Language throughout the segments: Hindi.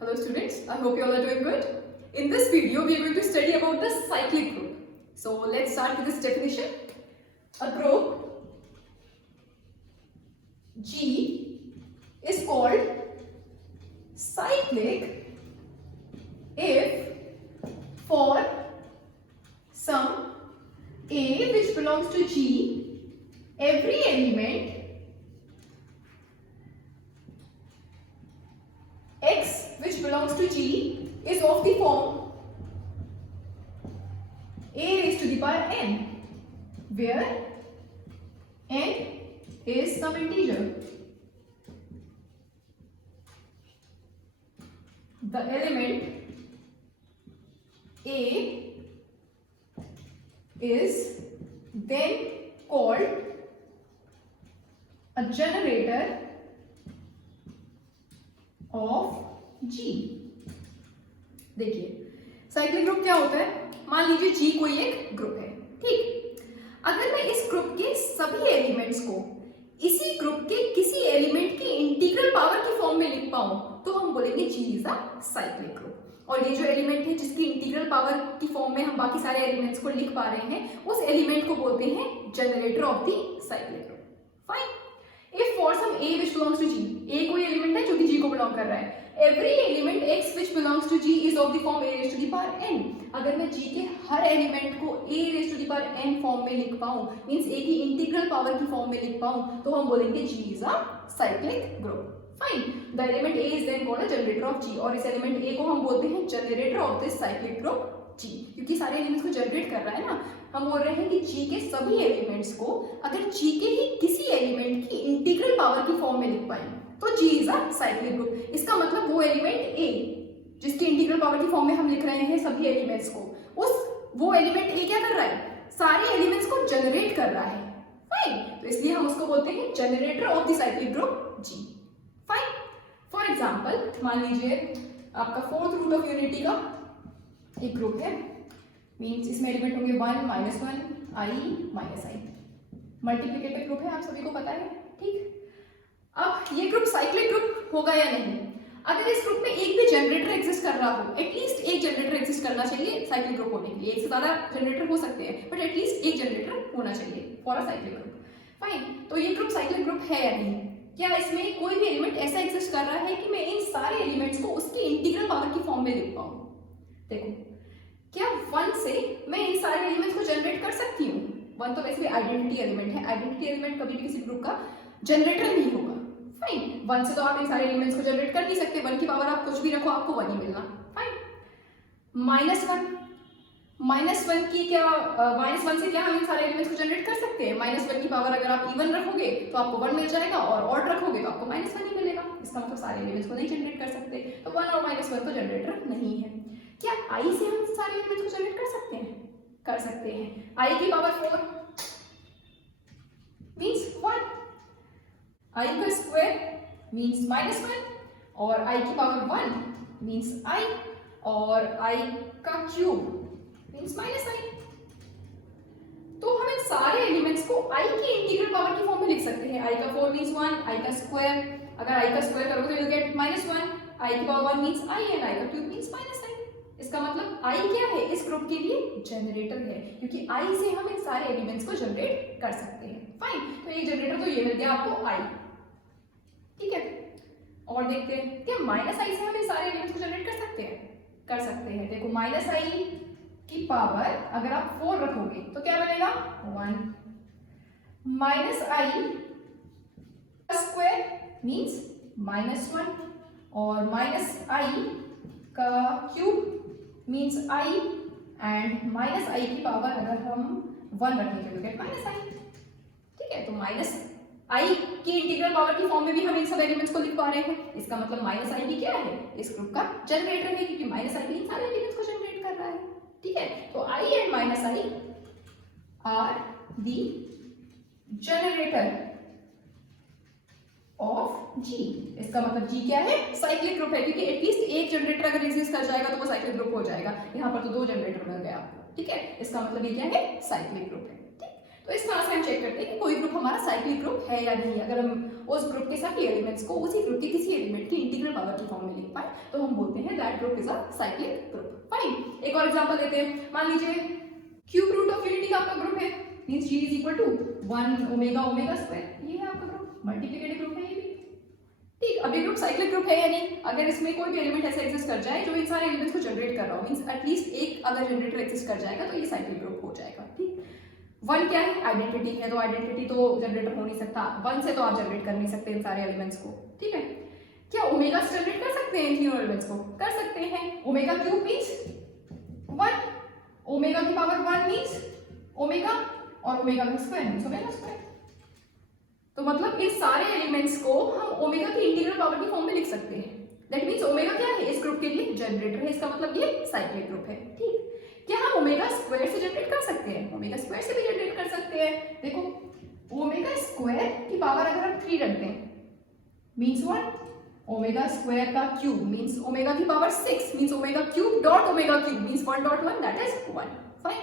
Hello students, I hope you all are doing good. In this video, we are going to study about the cyclic group. So let's start with this definition. A group G is called cyclic if for some A which belongs to G, every element X which belongs to G is of the form A raised to the power n, where n is some integer. The element A is then called a generator of G. देखिए साइक्लिक ग्रुप क्या होता है, मान लीजिए G कोई एक ग्रुप है, ठीक। अगर मैं इस ग्रुप के सभी एलिमेंट्स को इसी ग्रुप के किसी एलिमेंट की इंटीग्रल पावर की फॉर्म में लिख पाऊं तो हम बोलेंगे G is a cyclic group. और ये जो एलिमेंट है जिसकी इंटीग्रल पावर की फॉर्म में हम बाकी सारे एलिमेंट्स को लिख पा रहे हैं, उस एलिमेंट को बोलते हैं generator of the cyclic group. Fine. If for some A which belongs to G, A कोई एलिमेंट है जो कि G को बिलोंग कर रहा है, every element X which belongs to G is of the form A raised to the power n. अगर मैं G के हर एलिमेंट को A raised to the power n form में लिख पाऊं, मींस A की इंटीग्रल पावर की फॉर्म में लिख पाऊं, तो हम बोलेंगे G is a cyclic group. Fine. The element A is then called a generator of G, और इस एलिमेंट A को हम बोलते हैं generator off this cyclic group G, क्योंकि सारे एलिमेंट्स को जनरेट कर रहा है ना। हम बोल रहे हैं कि G के सभी एलिमेंट्स को अगर G के ही किसी एलिमेंट की इंटीग्रल पावर की फॉर्म में लिख पाए तो G is a cyclic group. इसका मतलब वो एलिमेंट A जिसकी इंटीग्रल पावर की फॉर्म में हम लिख रहे हैं सभी एलिमेंट्स को, वो एलिमेंट A क्या कर रहा है, सारे एलिमेंट्स को जनरेट कर रहा है। फाइन। तो इसलिए हम उसको बोलते हैं generator of the cyclic group G। Fine. For example मान लीजिए आपका फोर्थ रूट ऑफ यूनिटी का एक ग्रुप है, मीन्स इसमें एलिमेंट होंगे 1 -1 i -i। मल्टीप्लिकेटिव ग्रुप है, आप सभी को पता है, ठीक। अब ये ग्रुप साइक्लिक ग्रुप होगा या नहीं, अगर इस ग्रुप में एक भी जनरेटर एग्जिस्ट कर रहा हो, एटलीस्ट एक जनरेटर एग्जिस्ट करना चाहिए साइक्लिक ग्रुप होने के लिए। एक से ज्यादा जनरेटर हो सकते हैं बट एटलीस्ट एक जनरेटर होना चाहिए for a cyclic group. Fine. तो ये ग्रुप साइक्लिक ग्रुप है या नहीं, क्या इसमें कोई भी एलिमेंट ऐसा एग्जिस्ट कर रहा है कि मैं इन सारे एलिमेंट्स को उसकी इंटीग्रल पावर की फॉर्म में लिख पाऊं। देखो, क्या 1 से मैं इन सारे एलिमेंट्स को जनरेट कर सकती हूँ। 1 तो वैसे भी आइडेंटिटी एलिमेंट है, आइडेंटिटी एलिमेंट कभी भी किसी ग्रुप का जनरेटर नहीं होगा। फाइन। 1 से तो आप इन सारे एलिमेंट्स को जनरेट कर नहीं सकते, 1 की पावर आप कुछ भी रखो आपको 1 ही मिलना। फाइन। -1 की क्या, -1 से क्या हम इन सारे एलिमेंट्स को जनरेट कर सकते हैं। -1 की पावर अगर आप इवन रखोगे तो आपको 1 मिल जाएगा, और ऑड रखोगे तो आपको -1 ही मिलेगा। इसका मतलब सारे एलिमेंट्स को नहीं जनरेट कर सकते, तो 1 और -1 तो जनरेटर नहीं है। क्या i से हम सारे एलिमेंट्स को जनरेट कर सकते हैं? कर सकते हैं। i की पावर 4 मींस 1, i का स्क्वायर मींस -1, और i की पावर 1 मींस i, और i का क्यूब मींस -i। तो हम इन सारे एलिमेंट्स को i की इंटीग्रल पावर की फॉर्म में लिख सकते हैं। i का 4 मींस 1, i का स्क्वायर, अगर i का स्क्वायर करोगे तो यू गेट -1, i की power 1 means i, and i का क्यूब मींस -i। इसका मतलब i क्या है, इस ग्रुप के लिए जनरेटर है, क्योंकि i से हम इन सारे एलिमेंट्स को जनरेट कर सकते हैं। फाइन। तो ये जनरेटर तो ये मिल गया आपको i, ठीक है। और देखते हैं क्या -i से हम इन सारे एलिमेंट्स को जनरेट कर सकते हैं। कर सकते हैं। देखो, -i की पावर अगर आप 4 रखोगे तो क्या बनेगा 1, -i स्क्वायर मींस -1, और -i का cube means i, and -i की पावर अगर हम 1 रखेंगे तो गेट -i, ठीक है। तो -i की इंटीग्रल पावर की फॉर्म में भी हम इन सब एलिमेंट्स को लिख पा रहे हैं। इसका मतलब -i भी क्या है, इस ग्रुप का जनरेटर है, क्योंकि -i भी इन सारे एलिमेंट्स को जनरेट कर रहा है, ठीक है। तो i and -i are the generator of G। इसका मतलब G क्या है, साइक्लिक ग्रुप है, क्योंकि एटलीस्ट एक जनरेटर अगर एग्जिस्ट कर जाएगा तो वो साइक्लिक ग्रुप हो जाएगा। यहाँ पर तो 2 जनरेटर मिल गए आपको, ठीक है। इसका मतलब ये क्या है, साइक्लिक ग्रुप है, ठीक। तो इस तरह से हम चेक करते हैं कि कोई ग्रुप हमारा साइक्लिक ग्रुप है या नहीं। अगर हम उस ग्रुप के सभी एलिमेंट्स को उसी ग्रुप के किसी एलिमेंट की इंटीग्रल पावर की फॉर्म में लिख पाए तो हम बोलते हैं that group is a cyclic group. Fine, एक और एग्जांपल लेते हैं। मान लीजिए क्यूब रूट ऑफ यूनिटी का आपका ग्रुप है, means g is equal to 1 omega omega square, ये है आपका ग्रुप, मल्टीप्लिकेटिव ग्रुप है ये भी। ठीक, अब ये ग्रुप साइक्लिक ग्रुप है या नहीं, अगर इसमें कोई भी एलिमेंट ऐसा एग्जिस्ट कर जाए जो इन सारे एलिमेंट्स को जनरेट कर रहा हो, मींस एटलीस्ट एक अगर जनरेटर एग्जिस्ट कर जाएगा तो ये साइक्लिक ग्रुप हो जाएगा। ठीक, वन क्या है, आइडेंटिटी है, तो आइडेंटिटी तो जनरेटर हो नहीं सकता, वन से तो आप जनरेट कर नहीं सकते इन सारे एलिमेंट्स को। ठीक है, क्या ओमेगा से जनरेट कर सकते हैं इन तीनों एलिमेंट्स को? कर सकते हैं। ओमेगा क्यूब मींस 1, ओमेगा की पावर 1 मींस ओमेगा, और ओमेगा का स्क्वायर मींस ओमेगा स्क्वायर। तो मतलब इन सारे एलिमेंट्स को हम ओमेगा की इंटीग्रल पावर की फॉर्म में लिख सकते हैं। दैट मींस ओमेगा क्या है, इस ग्रुप के लिए जनरेटर है, इसका मतलब ये साइक्लिक ग्रुप है। ठीक, क्या हम ओमेगा स्क्वायर से जनरेट कर सकते हैं? ओमेगा स्क्वायर से भी जनरेट कर सकते हैं। देखो, ओमेगा स्क्वायर की पावर अगर हम 3 रख दें मींस 1, ओमेगा स्क्वायर का क्यूब मींस ओमेगा की power 6 means omega cube dot omega cube means 1.1 that is 1। Fine,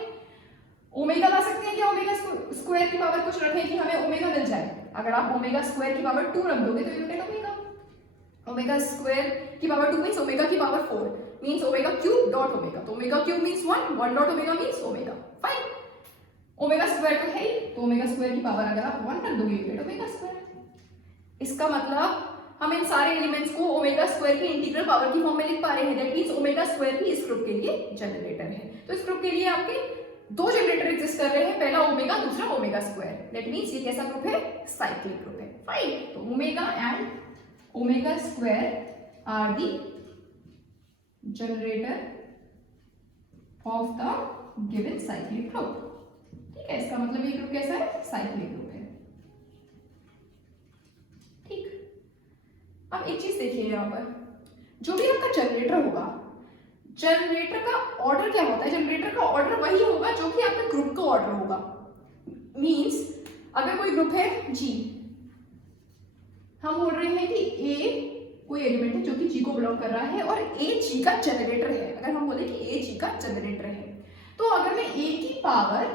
omega ला सकते हैं क्या ओमेगा स्क्वायर की पावर कुछ रखें कि हमें ओमेगा मिल जाए? अगर आप ओमेगा स्क्वायर की पावर 2 रख दोगे तो you get omega. Omega square की पावर 2 मींस ओमेगा की power 4 means omega cube dot omega, तो omega cube means 1, 1 dot omega means omega. Fine, omega square तो है ही, तो ओमेगा स्क्वायर की पावर अगर आप 1 रख दोगे यू गेट ओमेगा स्क्वायर। इसका मतलब हम इन सारे एलिमेंट्स को ओमेगा स्क्वायर की इंटीग्रल पावर की फॉर्म में लिख पा रहे हैं। दैट मींस ओमेगा स्क्वायर भी इस ग्रुप के लिए जनरेटर है। तो इस ग्रुप के लिए आपके दो जनरेटर एग्जिस्ट कर रहे हैं, पहला ओमेगा, दूसरा ओमेगा स्क्वायर। दैट मींस ये कैसा ग्रुप है, साइक्लिक ग्रुप है। फाइन, तो omega and omega square are the generator of the given cyclic group. ठीक है, इसका मतलब ये ग्रुप कैसा है, साइक्लिक ग्रुप है। ठीक, अब एक चीज देखिए, यहां पर जो भी आपका जनरेटर होगा, जनरेटर का ऑर्डर क्या होता है? जनरेटर का ऑर्डर वही होगा जो कि आपके ग्रुप का ऑर्डर होगा। मींस अगर कोई ग्रुप है G, हम बोल रहे हैं कि A कोई एलिमेंट है जो कि G को बिलोंग कर रहा है और A G का जनरेटर है। अगर हम बोले कि A G का जनरेटर है, तो अगर मैं A की पावर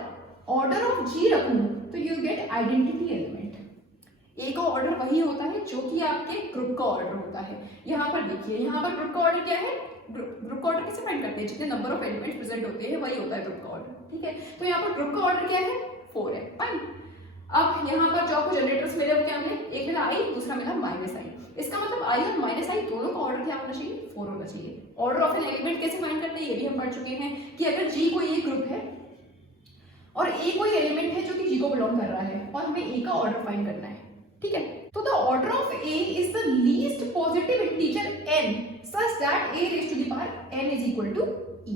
ऑर्डर ऑफ G रखूं तो you gate identity element. A का ऑर्डर वही होता है जो कि आपके ग्रुप का ऑर्डर होता है। यहाँ पर देखिए, यहाँ पर ग्रुप का ऑर्डर क्या है, ग्रुप का ऑर्डर कैसे फाइंड करते हैं? जितने नंबर ऑफ एलिमेंट्स प्रेजेंट होते हैं वही होता है ग्रुप का ऑर्डर। ठीक है, तो यहाँ पर ग्रुप का ऑर्डर क्या है, 4 है। फाइन, अब यहाँ पर जो आपको जनरेटर्स मिले वो क्या मिले, एक मिला I, दूसरा मिला -I। इसका मतलब I और -I दोनों का ऑर्डर क्या होना चाहिए, 4 होना चाहिए। ऑर्डर ऑफ एन एलिमेंट कैसे फाइंड करते हैं ये भी हम पढ़ चुके हैं कि अगर G कोई एक ग्रुप है और A कोई एलिमेंट है जो कि G को बिलोंग कर रहा है और हमें A का ऑर्डर फाइंड करना है। ठीक है, तो the order of A is the least positive integer n such that A raised to the power n is equal to E।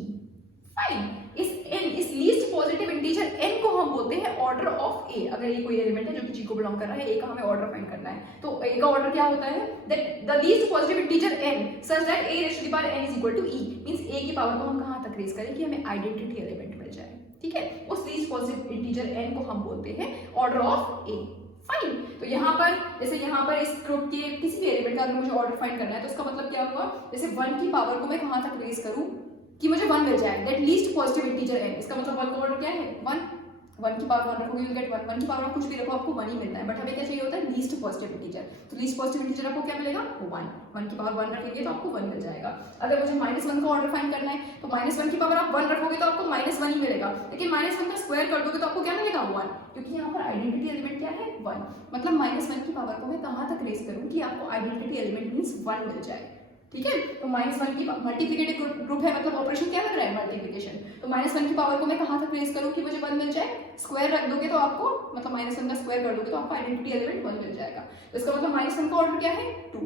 Fine, इस लीस्ट पॉजिटिव इंटीजर n को हम बोलते हैं ऑर्डर ऑफ A। अगर ये कोई एलिमेंट है जो कि G को बिलोंग कर रहा है, A का हमें ऑर्डर फाइंड करना है, तो A का ऑर्डर क्या होता है, that the least positive integer n such that A raised to the power n is equal to E means A की पावर को हम कहां तक रेज करें कि हमें आइडेंटिटी एलिमेंट मिल जाए। ठीक है, उस लीस्ट पॉजिटिव इंटीजर n को हम बोलते हैं ऑर्डर ऑफ A। फाइन, तो यहाँ पर जैसे यहाँ पर इस ग्रुप के किसी भी एलिमेंट का अगर मुझे ऑर्डर फाइंड करना है तो उसका मतलब क्या हुआ, जैसे 1 की पावर को मैं कहां तक रेज करूं कि मुझे 1 मिल जाए, that least positive integer n। इसका मतलब 1 का ऑर्डर क्या है, 1 की पावर 1 रखोगे यू गेट 1 की पावर आप कुछ भी रखो आपको 1 ही मिलना है, बट हमें क्या चाहिए होता है, लीस्ट पॉजिटिव इंटीजर। तो लीस्ट पॉजिटिव इंटीजर आपको क्या मिलेगा, 1 की पावर 1 रखेंगे तो आपको 1 मिल जाएगा। अगर मुझे -1 का ऑर्डर फाइंड करना है तो -1 की पावर आप 1 रखोगे तो आपको -1 ही मिलेगा, लेकिन -1 का स्क्वायर कर दोगे तो आपको क्या मिलेगा, 1, क्योंकि यहाँ पर आइडेंटिटी एलिमेंट क्या है, 1। मतलब -1 की पावर को मैं कहाँ तक रेज करूँ कि आपको आइडेंटिटी एलिमेंट मींस 1 मिल जाए। ठीक है, तो -1 की मल्टीप्लिकेटिव ग्रुप है, मतलब ऑपरेशन क्या लग रहा है, मल्टीप्लिकेशन। तो -1 की पावर को मैं कहां तक रेज करूं कि मुझे 1 मिल जाए, स्क्वायर रख दोगे तो आपको, मतलब -1 का स्क्वायर कर दोगे तो आपको आइडेंटिटी एलिमेंट 1 मिल जाएगा। तो इसका मतलब -1 का ऑर्डर क्या है, 2।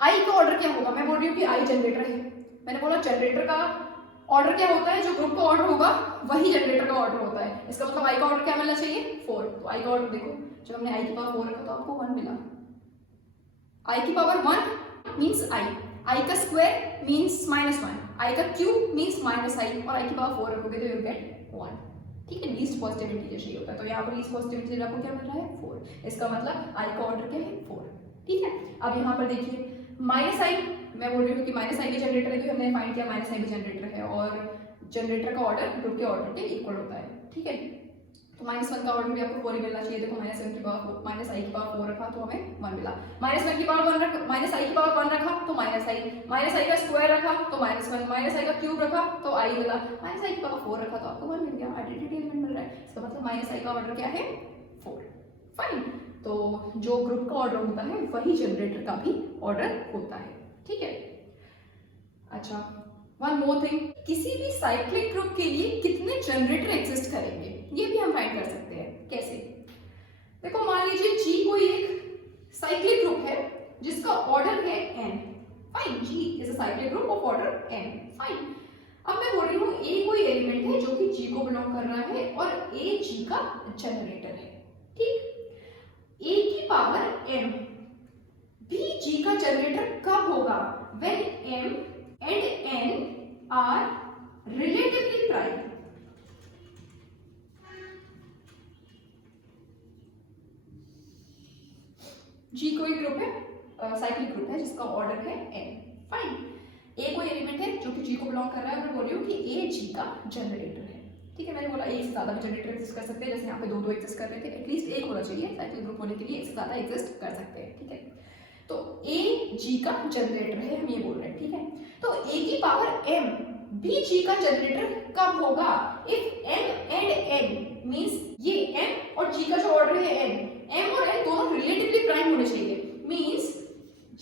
I का ऑर्डर क्या होगा, मैं बोल रही हूँ कि I जनरेटर है, मैंने बोला जनरेटर का ऑर्डर क्या होता है, जो ग्रुप का ऑर्डर होगा वही जनरेटर का ऑर्डर होता है। इसका मतलब I का ऑर्डर क्या मिलना चाहिए, 4। तो I का ऑर्डर देखो, जब हमने I की पावर 4 रखा तो आपको 1 मिला। I की पावर 1 मींस I का स्क्वायर मींस -1, I का क्यूब मींस -I और I की पावर 4 रखोगे तो यू गेट 1। ठीक है, लीस्ट पॉजिटिव इंटीजर चाहिए होता है, तो यहाँ पर लीस्ट पॉजिटिव इंटीजर आपको क्या मिल रहा है, 4। इसका मतलब I का ऑर्डर क्या है, 4। ठीक है, अब यहाँ पर देखिए -I, मैं बोल रही हूँ कि -I भी जनरेटर है, क्योंकि हमने फाइंड किया -I भी जनरेटर है और जनरेटर का ऑर्डर ग्रुप के ऑर्डर के इक्वल होता है। ठीक है, तो -1 का ऑर्डर भी आपको 4 ही मिलना चाहिए। देखो -7 की पावर -i की पावर 4 रखा तो हमें 1 मिला, -1 की पावर 1 रखा, -i की पावर 1 रखा तो -i का स्क्वायर रखा तो -1, -i का क्यूब रखा तो i मिला, -i की पावर 4 रखा तो आपको 1 मिल गया, आइडेंटिटी एलिमेंट मिल रहा है। इसका मतलब -i का ऑर्डर क्या है 4। फाइन, तो जो ग्रुप का ऑर्डर होता है वही जनरेटर का भी ऑर्डर होता है, ठीक है। अच्छा, वन मोर थिंग, किसी भी साइक्लिक ग्रुप के लिए कितने जनरेटर एग्जिस्ट करेंगे ये भी हम फाइंड कर सकते हैं। कैसे? देखो मान लीजिए G कोई एक साइक्लिक ग्रुप है जिसका ऑर्डर है n। Fine, G is a cyclic group of order n। Fine, अब मैं बोल रही हूँ A कोई एलिमेंट है जो कि G को बिलोंग कर रहा है और A G का जनरेटर है, ठीक। A की पावर m भी G का जनरेटर कब होगा? when m and n are relatively prime। G कोई ग्रुप है, साइक्लिक ग्रुप है जिसका ऑर्डर है n। फाइन, A कोई एलिमेंट है जो कि G को बिलोंग कर रहा है और मैं बोल रही हूँ कि A G का जनरेटर है, ठीक है। मैंने बोला एक से ज्यादा भी जनरेटर एग्जिस्ट कर सकते हैं, जैसे यहाँ पे दो एग्जिस्ट कर रहे थे, एटलीस्ट एक होना चाहिए साइक्लिक ग्रुप होने के लिए, एक से ज्यादा एग्जिस्ट कर सकते हैं, ठीक है। तो A G का जनरेटर है, हम ये बोल रहे हैं, ठीक है। तो A की पावर m भी G का जनरेटर कब होगा? If m and n means ये m और G का जो ऑर्डर है m और n दोनों रिलेटिवली प्राइम होने चाहिए, means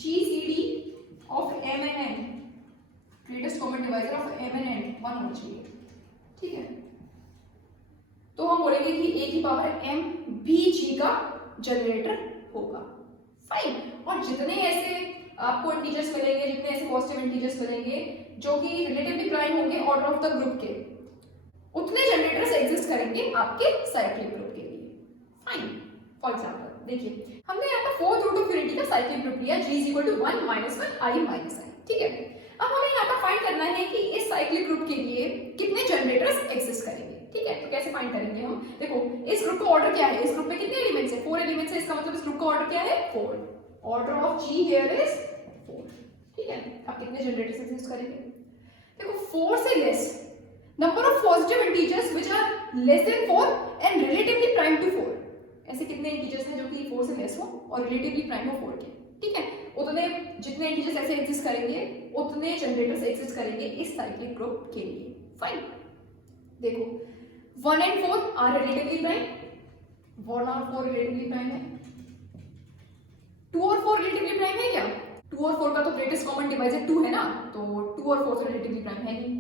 GCD of m and n, greatest common divisor of m and n 1 होना चाहिए, ठीक है। तो हम बोलेंगे कि A की पावर m भी G का जनरेटर होगा। फाइन, और जितने ऐसे आपको इंटीजर्स मिलेंगे, जितने ऐसे पॉजिटिव इंटीजर्स मिलेंगे जो कि रिलेटिवली प्राइम होंगे ऑर्डर ऑफ द ग्रुप के, उतने जनरेटर्स एग्जिस्ट करेंगे आपके साइक्लिक ग्रुप के लिए। फाइन, फॉर एग्जांपल देखिए हमने यहाँ पर फोर्थ रूट ऑफ यूनिटी का साइक्लिक ग्रुप लिया G = 1 -1 I -i, ठीक है। अब हमें यहाँ पर फाइंड करना है कि इस साइक्लिक ग्रुप के लिए कितने जनरेटर्स एग्जिस्ट करेंगे, ठीक है। तो कैसे फाइंड करेंगे हम? देखो इस ग्रुप का ऑर्डर क्या है, इस ग्रुप में कितने एलिमेंट्स है? 4 एलिमेंट्स है, इसका मतलब इस ग्रुप का ऑर्डर क्या है 4। Order of G here is 4, ठीक है। अब कितने जनरेटर्स एग्जिस्ट करेंगे? देखो 4 से less number of positive integers which are less than 4 and relatively prime to 4। ऐसे कितने इंटीजर्स हैं जो कि 4 से लेस हो और रिलेटिवली प्राइम हो 4 के, ठीक है। उतने जितने इंटीजर्स ऐसे एग्जिस्ट करेंगे उतने जनरेटर्स एग्जिस्ट करेंगे इस साइक्लिक ग्रुप के लिए। फाइन, देखो 1 and 4 आर रिलेटिवली प्राइम, 1 और 4 रिलेटिवली प्राइम है। 2 और 4 रिलेटिवली प्राइम है क्या? 2 और 4 का तो ग्रेटेस्ट कॉमन डिवाइजर 2 है ना, तो 2 और 4 तो रिलेटिवली प्राइम है नहीं।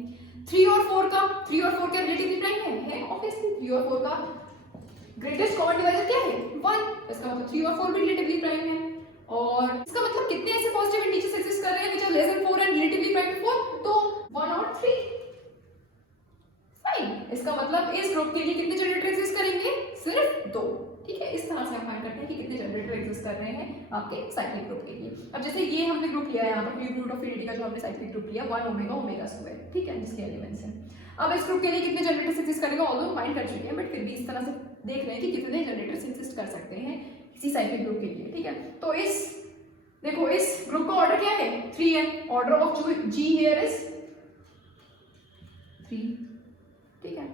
3 और 4 क्या रिलेटिवली प्राइम है ऑब्वियसली। 3 और 4 का ग्रेटेस्ट कॉमन डिवाइजर क्या है 1, इसका मतलब 3 और 4 भी रिलेटिवली प्राइम है। और इसका मतलब कितने ऐसे पॉजिटिव इंटीजर्स एग्जिस्ट कर रहे हैं which are less than 4 and relatively prime to 4? तो 1 और 3। फाइन, इसका मतलब इस ग्रुप के लिए कितने जनरेटर एग्जिस्ट करेंगे? सिर्फ 2, ठीक है। इस तरह से हम फाइंड करते हैं कि कितने जनरेटर एग्जिस्ट कर रहे हैं आपके साइक्लिक ग्रुप के लिए। अब जैसे ये हमने ग्रुप लिया है यहाँ पर क्यूब रूट ऑफ यूनिटी का जो हमने साइक्लिक ग्रुप लिया 1 ओमेगा ओमेगा स्क्वायर, ठीक है, जिसके एलिमेंट्स हैं। अब इस ग्रुप के लिए कितने जनरेटर्स एग्जिस्ट करेंगे ऑल्दो फाइंड कर चुके हैं, बट फिर भी इस तरह से देख रहे हैं कि कितने जनरेटर्स एग्जिस्ट कर सकते हैं किसी साइक्लिक ग्रुप के लिए, ठीक है। तो इस देखो इस ग्रुप का ऑर्डर क्या है 3n, order of G here is 3, ठीक है।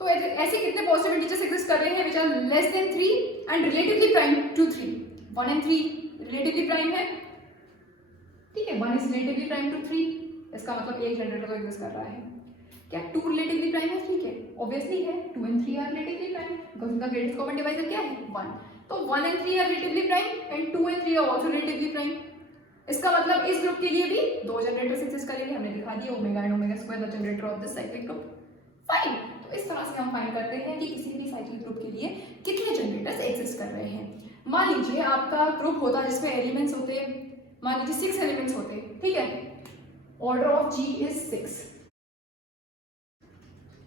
तो ऐसे कितने पॉजिटिव इंटीजर्स एग्जिस्ट कर रहे हैं which are less than 3 and relatively prime to 3? 1 and 3 relatively prime है, ठीक है। 1 इज रिलेटिवली प्राइम टू 3, इसका मतलब एक जनरेटर तो एग्जिस्ट कर रहा है। क्या 2 रिलेटिवली प्राइम है? ठीक है, ऑब्वियसली है। 2 and 3 are relatively prime because उनका ग्रेटेस्ट कॉमन डिवाइजर क्या है 1। तो 1 and 3 are relatively prime and 2 and 3 are also relatively prime. इसका मतलब इस ग्रुप के लिए भी 2 जनरेटर्स एग्जिस्ट करेंगे, हमने दिखा दिया omega and omega square the generator of this cyclic group. Fine, तो इस तरह से हम फाइंड करते हैं कि किसी भी साइक्लिक ग्रुप के लिए कितने जनरेटर्स एग्जिस्ट कर रहे हैं। मान लीजिए आपका ग्रुप होता है जिसमें एलिमेंट्स होते हैं, मान लीजिए 6 एलिमेंट्स होते हैं, ठीक है। ऑर्डर ऑफ G इज 6,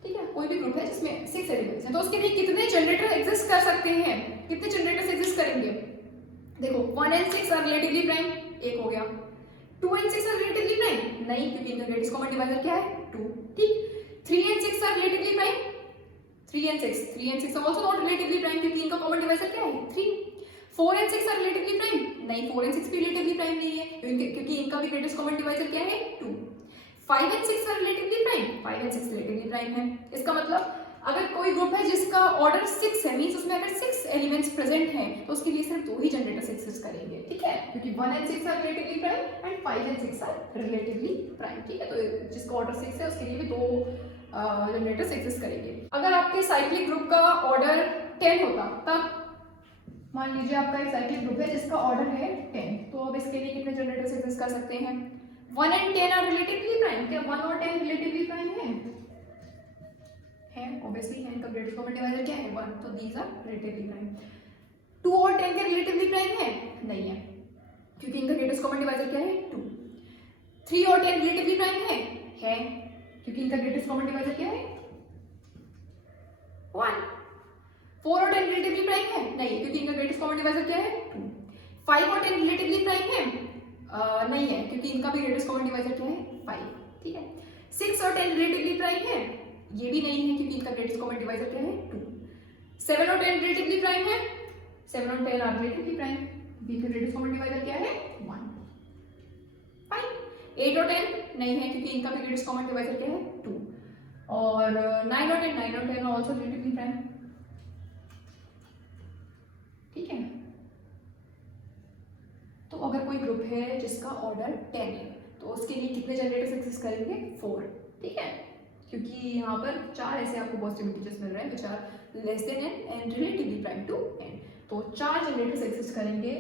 ठीक है। कोई भी ग्रुप है जिसमें 6 एलिमेंट्स हैं तो उसके लिए कितने जनरेटर एग्जिस्ट कर सकते हैं? कितने जनरेटर्स एग्जिस्ट करेंगे? देखो 1 and 6 आर रिलेटिवली प्राइम, एक हो गया। 2 and 6 आर रिलेटिवली प्राइम नहीं, क्योंकि इनका ग्रेटेस्ट कॉमन डिवाइजर क्या है 2, ठीक। 3 and 6 are relatively prime, 3 and 6 are also not relatively prime क्योंकि इनका कॉमन डिवाइजर क्या है 3। 4 and 6 आर रिलेटिवली प्राइम नहीं, 4 and 6 भी रिलेटिवली प्राइम नहीं है क्योंकि इनका भी ग्रेटेस्ट कॉमन डिवाइजर क्या है 2। 5 and 6 are relatively prime, 5 and 6 relatively prime है। इसका मतलब अगर कोई ग्रुप है जिसका ऑर्डर 6 है, मींस उसमें अगर 6 एलिमेंट्स प्रेजेंट हैं तो उसके लिए सिर्फ 2 ही जनरेटर्स एग्जिस्ट करेंगे, ठीक है, क्योंकि 1 and 6 are relatively prime and 5 and 6 are relatively prime, ठीक है। तो जिसका ऑर्डर 6 है उसके लिए भी 2 जनरेटर्स एग्जिस्ट करेंगे। अगर आपके साइक्लिक ग्रुप का ऑर्डर 10 होता, तब मान लीजिए आपका एक साइक्लिक ग्रुप है जिसका ऑर्डर है 10, तो अब इसके लिए कितने जनरेटर्स एग्जिस्ट कर सकते हैं? 1 एंड 10 आर रिलेटिवली प्राइम। क्या 1 और 10 रिलेटिवली प्राइम है? ऑब्वियसली है। इनका ग्रेटेस्ट कॉमन डिवाइजर क्या है? 1, तो दीज आर रिलेटिवली प्राइम। 2 और 10 के रिलेटिवली प्राइम है? नहीं है, क्योंकि इनका ग्रेटेस्ट कॉमन डिवाइजर क्या है? 2। 3 और 10 रिलेटिवली प्राइम है? क्योंकि इनका ग्रेटेस्ट कॉमन डिवाइजर क्या है? 1। 4 और 10 रिलेटिवली प्राइम है? नहीं, क्योंकि इनका ग्रेटेस्ट कॉमन डिवाइजर क्या है? 2। 5 और 10 रिलेटिवली प्राइम है? नहीं है, क्योंकि इनका भी ग्रेटेस्ट कॉमन डिवाइजर क्या है? 5, ठीक है। 6 और 10 रिलेटिवली प्राइम है? ये भी नहीं है, क्योंकि इनका ग्रेटेस्ट कॉमन डिवाइजर क्या है? 2। 7 और 10 रिलेटिवली प्राइम है? 7 और 10 आर रिलेटिवली प्राइम, इनका ग्रेटेस्ट कॉमन डिवाइजर क्या है? 1। 5। 8 और 10 नहीं है, क्योंकि इनका भी ग्रेटेस्ट कॉमन डिवाइजर क्या है? 2। और 9 और 10 आल्सो रिलेटिवली प्राइम, ठीक है। तो अगर कोई ग्रुप है जिसका ऑर्डर 10 है तो उसके लिए कितने जनरेटर्स एग्जिस्ट करेंगे? 4, ठीक है, क्योंकि यहाँ पर 4 ऐसे आपको पॉजिटिव इंटीजर्स मिल रहे हैं which are less than n and relatively prime to n, तो 4 जनरेटर्स एग्जिस्ट करेंगे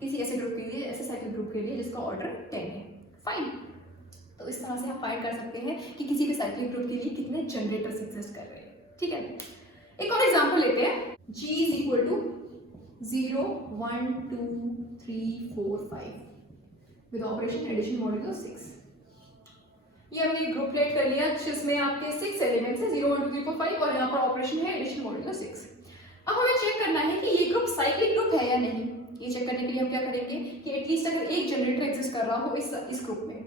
किसी ऐसे ग्रुप के लिए, ऐसे साइक्लिक ग्रुप के लिए जिसका ऑर्डर 10 है। फाइन, तो इस तरह से आप फाइंड कर सकते हैं कि किसी भी साइक्लिक ग्रुप के लिए कितने जनरेटर्स एग्जिस्ट कर रहे हैं, ठीक है। एक और एग्जांपल लेते हैं। G is equal to 0, 1, 2, 3, 4, 5 with operation addition modulo 6। ये हमने एक ग्रुप लेट कर लिया जिसमें आपके 6 एलिमेंट्स हैं, 0, 1, 2, 3, 4, 5, और यहाँ पर ऑपरेशन है एडिशन मॉड्यूलो 6। अब हमें चेक करना है कि ये ग्रुप साइक्लिक ग्रुप है या नहीं। ये चेक करने के लिए हम क्या करेंगे कि एटलीस्ट अगर एक जनरेटर एग्जिस्ट कर रहा हो इस ग्रुप में,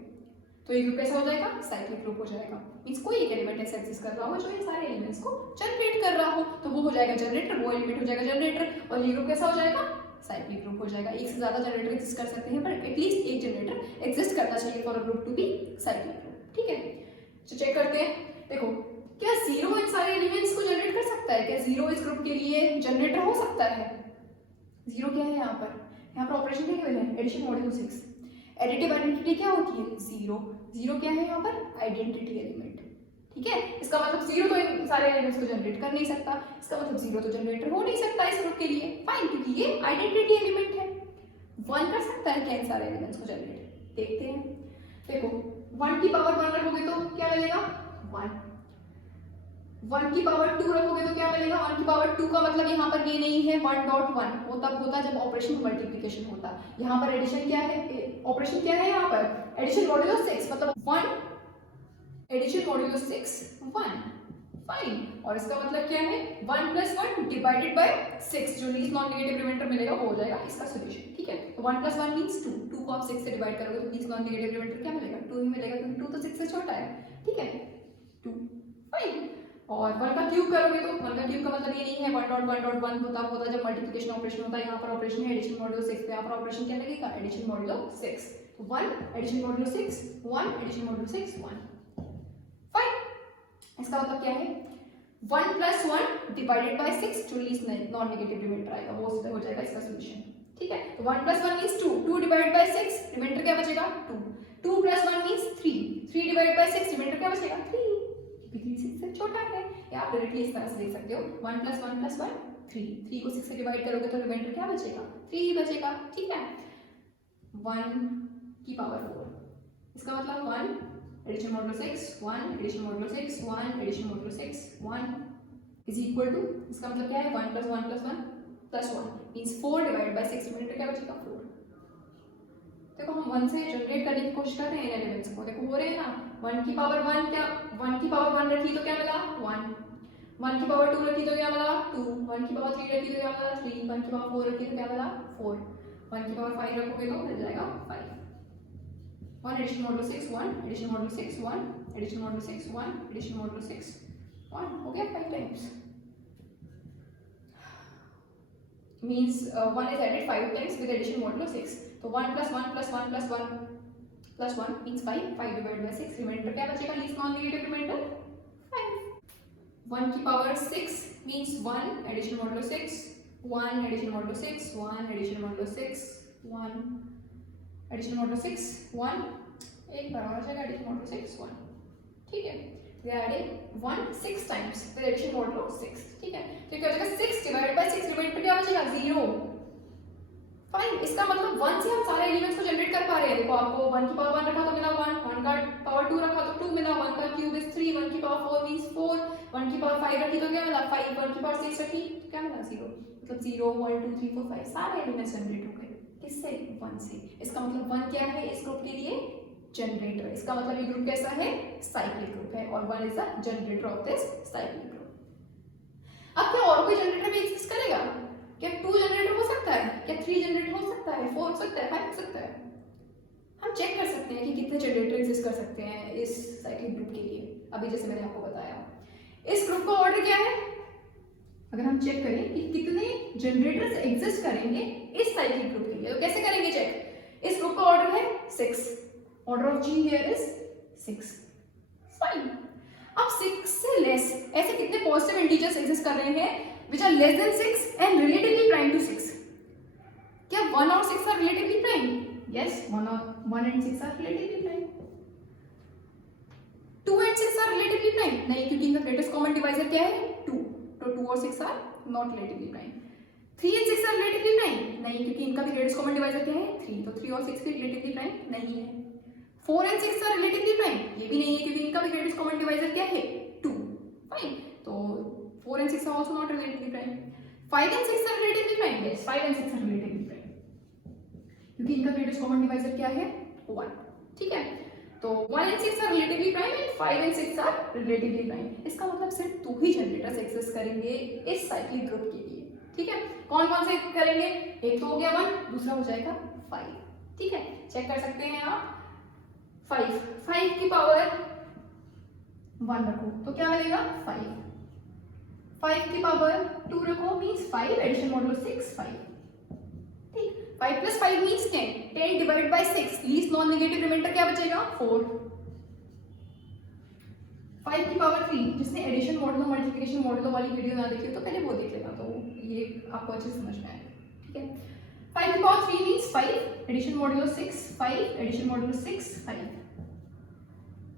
तो ये ग्रुप कैसा हो जाएगा? साइक्लिक ग्रुप हो जाएगा। मींस कोई एक एलिमेंट ऐसा एग्जिस्ट कर रहा हो जो इन सारे एलिमेंट्स को जनरेट कर रहा हो, तो वो हो जाएगा जनरेटर, वो एलिमेंट हो जाएगा जनरेटर, और ये ग्रुप कैसा हो जाएगा? साइक्लिक ग्रुप हो जाएगा। एक से ज्यादा जनरेटर एग्जिस्ट कर सकते हैं, पर एटलीस्ट एक जनरेटर एग्जिस्ट करना चाहिए for a group to be cyclic group, ठीक है। तो चेक करते हैं। देखो, क्या 0 इन सारे एलिमेंट्स को जनरेट कर सकता है? क्या 0 इस ग्रुप के लिए जनरेटर हो सकता है? 0 क्या है यहाँ पर? यहाँ पर ऑपरेशन क्या केवल है? Addition modulo 6। एडिटिव आइडेंटिटी क्या होती है? 0। 0 क्या है यहाँ पर? आइडेंटिटी एलिमेंट, ठीक है। इसका मतलब 0 तो इन सारे एलिमेंट्स को जनरेट कर नहीं सकता, इसका मतलब 0 तो जनरेटर हो नहीं सकता इस ग्रुप के लिए। फाइन, क्योंकि ये आइडेंटिटी एलिमेंट है। 1 कर सकता है क्या इन सारे एलिमेंट्स को जनरेट? देखते हैं। देखो, 1 की पावर 1 रखोगे तो क्या मिलेगा? 1। 1 की पावर 2 रखोगे तो क्या मिलेगा? 1 की पावर 2 का मतलब यहाँ पर ये नहीं है 1.1, वो तब होता जब ऑपरेशन मल्टीप्लिकेशन होता। यहाँ पर एडिशन क्या है? ऑपरेशन क्या है यहाँ पर? एडिशन मॉड्यूलो 6, मतलब 1 एडिशन मॉड्यूलो 6 1। फाइन, और इसका मतलब क्या है? 1 + 1 डिवाइडेड बाय 6, जो लीस्ट नॉन नेगेटिव रिमाइंडर मिलेगा वो हो जाएगा इसका सॉल्यूशन, ठीक है। तो 1 + 1 मींस 2, 2 को आप 6 से डिवाइड करोगे तो लीस्ट नॉन नेगेटिव रिमाइंडर क्या मिलेगा? 2 ही मिलेगा, क्योंकि 2 तो 6 से छोटा है, ठीक है। 2, फाइन। और 1 का क्यूब करोगे तो 1 का क्यूब का मतलब ये नहीं है 1.1.1 होता जब मल्टीप्लिकेशन ऑपरेशन होता है। यहाँ पर ऑपरेशन है एडिशन मॉड्यूलो 6, पे यहाँ पर ऑपरेशन क्या लगेगा? Addition modulo 6। तो 1 addition modulo 6 1 addition modulo 6 1। Fine, इसका मतलब क्या है? 1 + 1 डिवाइडेड बाय 6, जो लीस्ट नॉन नेगेटिव रिमाइंडर आएगा वो हो जाएगा इसका सॉल्यूशन, ठीक है। तो 1 + 1 मींस 2, 2 डिवाइडेड बाय 6, रिमाइंडर क्या बचेगा? 2। 2 + 1 मींस 3, 3 डिवाइडेड बाय 6, रिमाइंडर क्या बचेगा? 3, क्योंकि 3 6 से छोटा है। या आप डायरेक्टली इस तरह से देख सकते हो 1 + 1 + 1 3, 3 को 6 से डिवाइड करोगे तो रिमाइंडर क्या बचेगा? 3 ही बचेगा, ठीक है। 1 की पावर 4, इसका मतलब 1 addition modulo 6 1 addition modulo 6 1 addition modulo 6 1 is equal to, इसका मतलब क्या है? 1 + 1 + 1 + 1 मींस 4 डिवाइडेड बाय 6, रिमाइंडर क्या बचेगा? 4। देखो, हम 1 से जनरेट करने की कोशिश कर रहे हैं एलिमेंट्स को, देखो हो रहे हैं ना। 1 की पावर 1 क्या? 1 की पावर 1 रखी तो क्या मिला? 1। 1 की पावर 2 रखी तो क्या मिला? 2। 1 की पावर 3 रखी तो क्या मिला? 3। 1 की पावर 4 रखी तो क्या मिला? 4। 1 की पावर 5 रखोगे तो मिल जाएगा 5। 1 addition modulo 6 1 addition modulo 6 1 addition modulo 6 1 addition modulo 6 1 हो गया 5 times. Means 1 is added 5 times with addition modulo 6, तो 1 + 1 + 1 + 1 + 1 मींस 5, 5 डिवाइडेड बाय 6, रिमाइंडर क्या बचेगा? Least non negative reminder 5। 1 की power 6 means 1 addition modulo 6, 1 addition modulo 6, 1 addition modulo 6, 1 addition modulo 6, 1 एक बार और जाएगा addition modulo 6, 1, ठीक है। We are adding 1 6 times with addition modulo 6, ठीक है। तो क्या हो जाएगा 6 divided by 6 डिवाइड पे क्या बचेगा 0। फाइन, इसका मतलब 1 से हम सारे एलिमेंट्स को जनरेट कर पा रहे हैं। देखो आपको 1 की पावर 1 रखा तो मिला 1, 1 का पावर 2 रखा तो 2 मिला, 1 का क्यूब इज 3, 1 की पावर 4 मींस 4, 1 की पावर 5 रखी तो क्या मिला 5, 1 की पावर 6 रखी तो क्या मिला 0। मतलब 0 1 2 3 4 5 सारे एलिमेंट्स जनरेट हो गए किससे 1 से। इसका मतलब 1 क्या है इस ग्रुप के लिए जनरेटर। इसका मतलब ये ग्रुप कैसा है साइक्लिक ग्रुप है और 1 is the generator of this cyclic group. अब क्या और कोई जनरेटर भी एग्जिस्ट करेगा? क्या 2 जनरेटर हो सकता है, क्या 3 जनरेटर हो सकता है, 4 हो सकता है, 5 हो सकता है? हम चेक कर सकते हैं कि कितने जनरेटर एग्जिस्ट कर सकते हैं इस साइक्लिक ग्रुप के लिए। अभी जैसे मैंने आपको बताया इस ग्रुप का ऑर्डर क्या है, अगर हम चेक करें कि कितने जनरेटर्स एग्जिस्ट करेंगे इस साइक्लिक ग्रुप के लिए तो कैसे करेंगे चेक। इस ग्रुप का ऑर्डर है 6, order of G here is 6, fine. अब 6 से लेस ऐसे कितने पॉजिटिव इंटीजर्स एग्जिस्ट कर रहे हैं which are less than 6 and relatively prime to 6? क्या 1 और 6 are relatively prime? Yes, 1 and 6 are relatively prime. 2 and 6 are relatively prime? नहीं, क्योंकि इनका greatest common divisor क्या है 2, तो 2 और 6 are not relatively prime. 3 and 6 are relatively prime? नहीं, क्योंकि इनका भी greatest common divisor क्या है 3, तो 3 और 6 भी relatively prime नहीं है। 4 and 6 are relatively prime? ये भी नहीं है क्योंकि इनका भी greatest common divisor क्या है 2, fine. तो 4 and 6 are also not relatively prime. 5 and 6 are relatively prime. Yes, 5 and 6 are relatively prime. क्योंकि इनका greatest common divisor क्या है 1, ठीक है। तो 1 and 6 are relatively prime and 5 and 6 are relatively prime. इसका मतलब सिर्फ 2 ही जनरेटर्स एग्जिस्ट करेंगे इस साइक्लिक ग्रुप के लिए, ठीक है। कौन कौन से करेंगे? एक तो हो गया 1, दूसरा हो जाएगा 5, ठीक है। चेक कर सकते हैं आप 5 की पावर 1 रखो तो क्या मिलेगा 5, 5 की पावर 2 रखो मींस 5 एडिशन मॉडुलो 6 5, ठीक। 5 plus 5 means 10, 10 divide by 6 least non negative remainder क्या बचेगा 4। 5 की पावर 3, जिसने एडिशन मॉडुलो मल्टीप्लिकेशन मॉडुलो वाली वीडियो ना देखी हो तो पहले वो देख लेना, तो ये आपको अच्छे से समझ में आएगा, ठीक है। 5 की power 3 means 5 addition modulo 6 5 addition modulo 6 5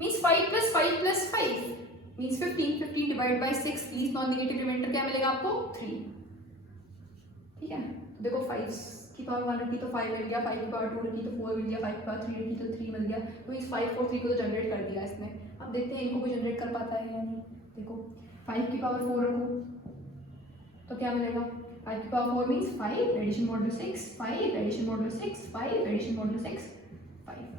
means 5 plus 5 plus 5 means 15, 15 divided by 6 least non negative remainder क्या मिलेगा आपको 3, ठीक है। तो देखो 5 की पावर 1 रखी तो 5 मिल गया, 5 की पावर 2 रखी तो 4 मिल गया, 5 की पावर 3 रखी तो 3 मिल गया, तो इस 5 और 3 को तो जनरेट कर दिया इसने। अब देखते हैं इनको कोई जनरेट कर पाता है या नहीं। देखो 5 की पावर 4 रखो तो क्या मिलेगा 5 की power 4 means 5 addition modulo 6 5 addition modulo 6 5 addition modulo 6 5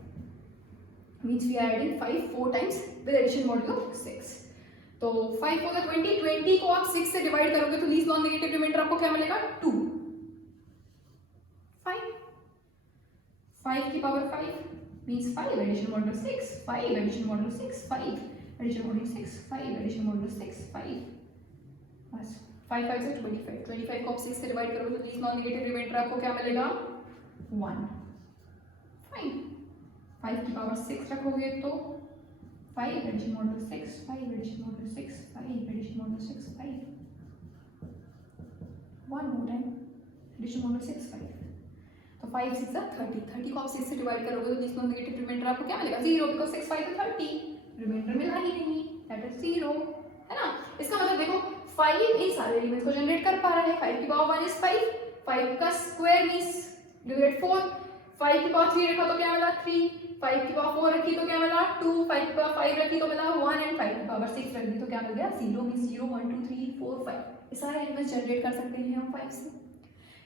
means we are adding 5 4 times with addition modulo 6। तो 5 4 20, 20 को आप 6 से डिवाइड करोगे तो लीस्ट नॉन नेगेटिव रिमाइंडर आपको क्या मिलेगा 2, 5 की power 5 means 5 addition modulo 6 5 addition modulo 6 5 addition modulo 6 5 addition modulo 6 5, बस 5 5 से 25, 25 को आप 6 से डिवाइड करोगे तो लीस्ट नॉन नेगेटिव रिमाइंडर आपको क्या मिलेगा 1, फाइन। 5 की पावर 6 रखोगे तो 5 addition modulo 6 5 addition modulo 6 5 addition modulo 6 5 1 more time addition modulo 6 5, तो 5 6 30, 30 को आप 6 से डिवाइड करोगे तो लीस्ट नॉन नेगेटिव रिमाइंडर आपको क्या मिलेगा 0, बिकॉज़ 6 5 30 रिमाइंडर मिला ही नहीं, दैट इज 0, है ना। इसका मतलब देखो 5 इन सारे एलिमेंट्स को जनरेट कर पा रहा है। 5 की पावर 1 इज 5, 5 का स्क्वायर मींस डिवाइड 4, 5 की पावर 3 रखा तो क्या मिला 3, 5 की पावर 4 रखी तो क्या मिला 2, 5 की पावर 5 रखी तो मिला 1 एंड 5 की पावर 6 रखी तो क्या मिल गया 0 मींस 0 1 2 3 4 5। ये सारे एलिमेंट्स जनरेट कर सकते हैं हम 5 से।